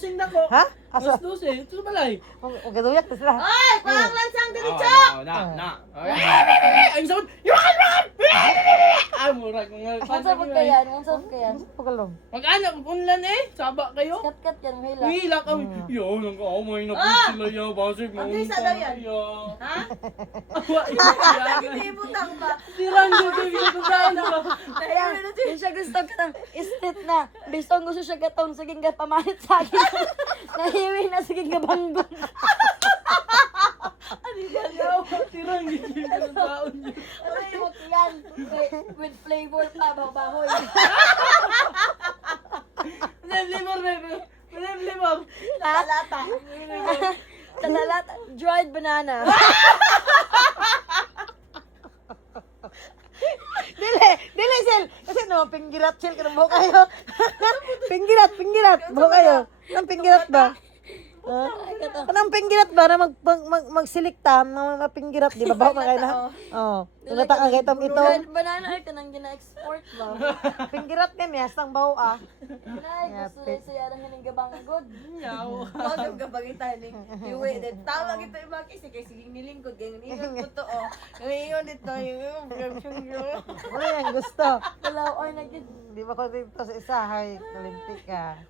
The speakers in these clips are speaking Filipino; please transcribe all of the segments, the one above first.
Sing na ko. Ha? Asa? Alas 12. Ito balay. Ang gaduyak na sila. Ay, parang lansang diretso. Na. Ay, sabi. Ay, murag mga. Ang sabot ka yan, ang sabot ka yan. Pagalong. Mag-anak, unlan eh. Saba kayo. Kat-kat yan, hila. Hila kami. Yo, nang kaamay na po sila ya. Basig mo. Ang isa daw yan. Ha? Awa, Hindi butang ba? Sirang dito yung na ba? Kaya hindi siya gusto ka ng istit na. Gusto gusto siya katong saging pamalit sa akin. Nahiwi na saging gabanggon. Ano ba daw? Sirang dito yung taon niyo. Ay, mo yan. With flavor pa, babahoy. Limor, bebe. Limor. Talalata. Talalata. Dried banana. Dili, Sel. Kasi naman, pinggirat, Sel. Kanang buho kayo. Pinggirat. Buho kayo. Anong pinggirat ba? Ha? Anong pinggirat ba na magsilikta, mapinggirat, di ba? Baho ka kayo na? Oo. Tungata ka kayo itong ito. Dried banana ay kanang gina-export ba? Pinggirat ka niya, sang baho ah. Nay, gusto rin siya ng hininggabangod. Yaw. Huwag ka pagitan ni Iwi. Tawag ito yung mga kisi kay sige nilingkod. Yung ingon ko to oh. Yung ingon dito. Yung Ano yung gusto? Kalaw ay naging. Di ba ko dito sa isahay, kalintik ka.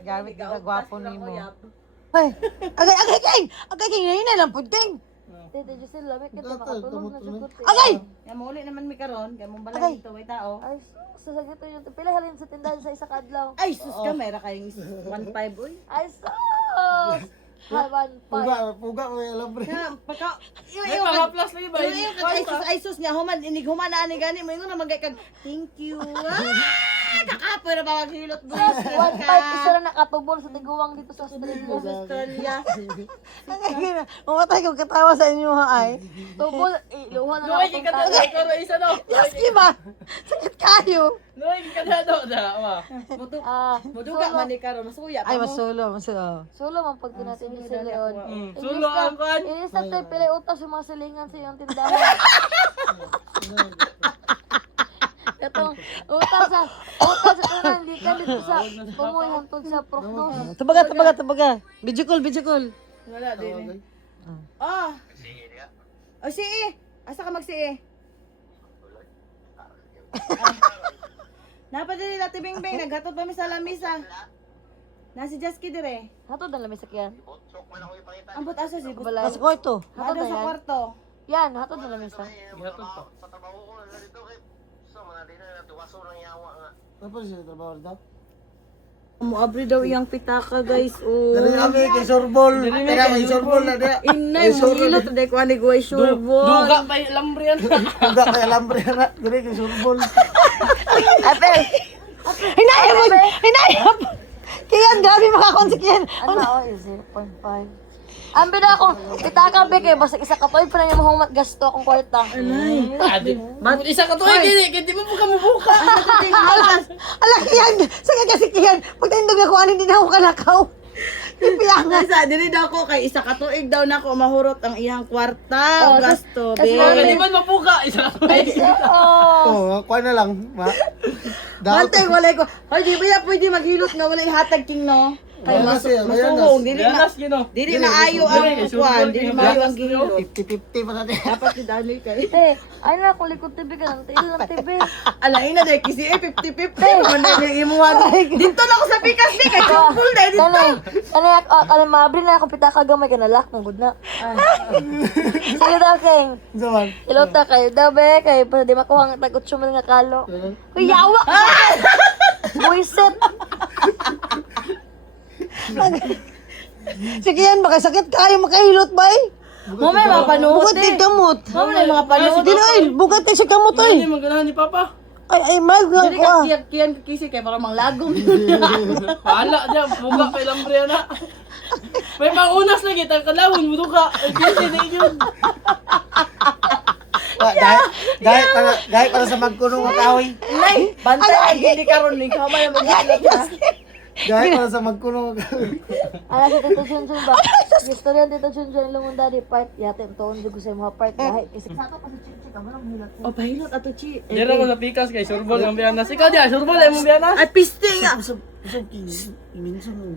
Gamit ka gwapo ni mo. Ay, agay, ngayon na lang puting. Tete Giselle, lamig kita makatulog na siya. Agay! Kaya muli naman may karon, kaya mong Okay. balay dito, may tao. Ay, sasagito yun. Pila halin sa tindahan sa isa kadlaw. Ay, sus ka, mayra kayong 1.5, uy. Ay, sus! Hawan pa. Puga ko yung alambre. Kaya, pagka, May mga plus lagi ba? ay sus niya, human, inig human na ani gani, mo ingon na magay kag, thank you. Kakapoy na ba maghilot, boys. 1.5 isa na nakatubol sa tiguang dito sa Australia. Australia. Mamatay ko katawa sa inyo ha ay. Tubol, iluhan na Luay ako ka na pero isa no. Yaski ba? Sakit kayo. Luay ka na do da ma. Muduga man ni karon, masuya pa Ay, mo. masulo. Sulo man pag tinatin ni si Leon. Sulo ang kan. Isa tayo pila utas yung mga silingan sa iyong tindahan. Katong utas sa tunan, di ka dito sa pumoy hantod sa prognos. Tabaga. Video call. Wala din. Ah. Oh, si asa ka magsi Napadali na tibing-bing, naghatod pa mi sa lamisa. Nasi Jasky dire. Hatod na lamay sakyan. Ambot asa si Balay. Mas ko ito. Hatod Hado na sa yan. kwarto. Yan, hatod na lamay sa. Gatod pa. Tapos siya trabaho daw. Muabri daw iyang pitaka, guys. Dari kami kay Sorbol. Kaya may Sorbol na dia. Inay, mahilot. Dahil ko ani guay surbol. Duga pa yung lambrian. Puga kay alambre na. Dari kay Sorbol. Apel! Hinayap! Kiyan, grabe makakonsikyan. Ano na, oh, 0.5. Ambi na ako, pitaka be kayo, basta isa ka pa yung panay mo humat gasto akong kwarta. Adi. Isa ka to hindi mo ka mabuka. Ala, Kiyan! Saka kasi Kiyan, pagtindog na ko, ano hindi na ako kalakaw. Ipiyangan. Nasa, dili daw ko kay isa ka tuig daw na ko mahurot ang iyang kwarta. Oh, O gasto, tas- be. Hindi man mabuka. Isa ka to. Oh, Oh, kuha na lang. Ma. Bantay, walay ko. Ay, di ba yan pwede maghilot nga walay hatag king no? Kay Bayanas eh, bayanas. masuhong, dili na. Yanas gino. Dili maayo ang kwan, dili maayo ang gihilot. 50-50 pa na dia. Dapat si Danoy kay. eh, ay na akong likod TV ka ng tail ng TV. Alain na dahil kasi 50-50. Manda niya imuha. Dito na ako sa pikas ni kay Chokul dahil dito. Ano, maabri na akong pitaka gamay ka na lock ng good na. Sige daw, King. Zaman. Ilota kayo daw, be, kayo pa di makuha ang tagot sumil nga kalo. Uy, yawa ka! Buisit! Si Kiyan, baka sakit kayo makahilot ba eh? Mo may mga panuhot Bukat eh. yung kamot. Mo may mga panuhot. Dili ay, bukat yung sa kamot ay. Hindi maganahan ni Papa. Ay, mild nga Dili ko ah. ka kiyan kisi kay para manglagom. Hala dyan. Buka kay lambrian na. May pangunas lagi. Kalawin mo duka. Ay, kasi na yun. Dahil para sa magkunong makahoy. Nay, bantay hindi karon ni kamay maghilot na. Dahil para sa magkunong makahoy. Ala si Tito Junjun ba? Gusto rin Tito Junjun lumong daddy part. Yate, toon ko sa mga part. Dahil kasi sakto pa sa chichi ka, walang hilot. O pahilot ato chi. Dira mo na pikas kay Surbol ang biyanas. Ikaw dyan. Surbol ay mong biyanas. Ay piste nga. Usap king. Iminsan mo.